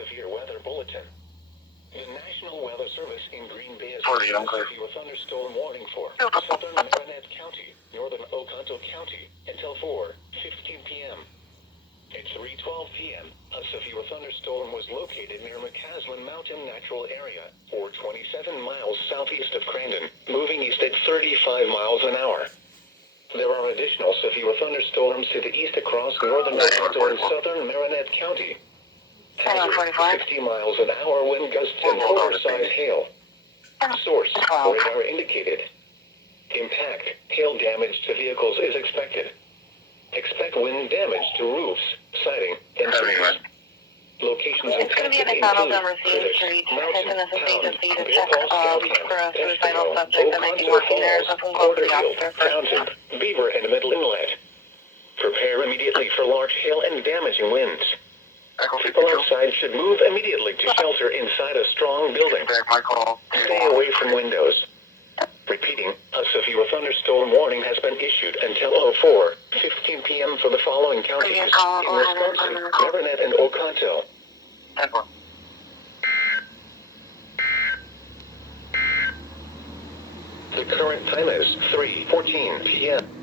severe weather bulletin. The National Weather Service in Green Bay has Sorry, issued a unclear. severe thunderstorm warning for southern Marinette County, northern Oconto County, until 4:15 p.m. At 3:12 p.m., a severe thunderstorm was located near McCaslin Mountain Natural Area, or 27 miles southeast of Crandon, moving east at 35 miles an hour. There are additional severe thunderstorms to the east across northern Oconto and southern Marinette County. Hazard, 50 miles an hour wind gusts and quarter-size hail. Source, radar indicated. Impact, hail damage to vehicles is expected. Expect wind damage to roofs, siding, and trees. Locations It's going to be at McDonald's on Racine Street. It's in the agency to check for a suicidal subject that might be walking there. So we'll go to the officer first. Townsend, Beaver, and Middle Inlet. Prepare immediately for large hail and damaging winds. People outside should move immediately to shelter inside a strong building. Stay away from windows. Repeating, a severe thunderstorm warning has been issued until 4:15 p.m. for the following counties in Wisconsin, Marinette, and Oconto. The current time is 3:14 p.m.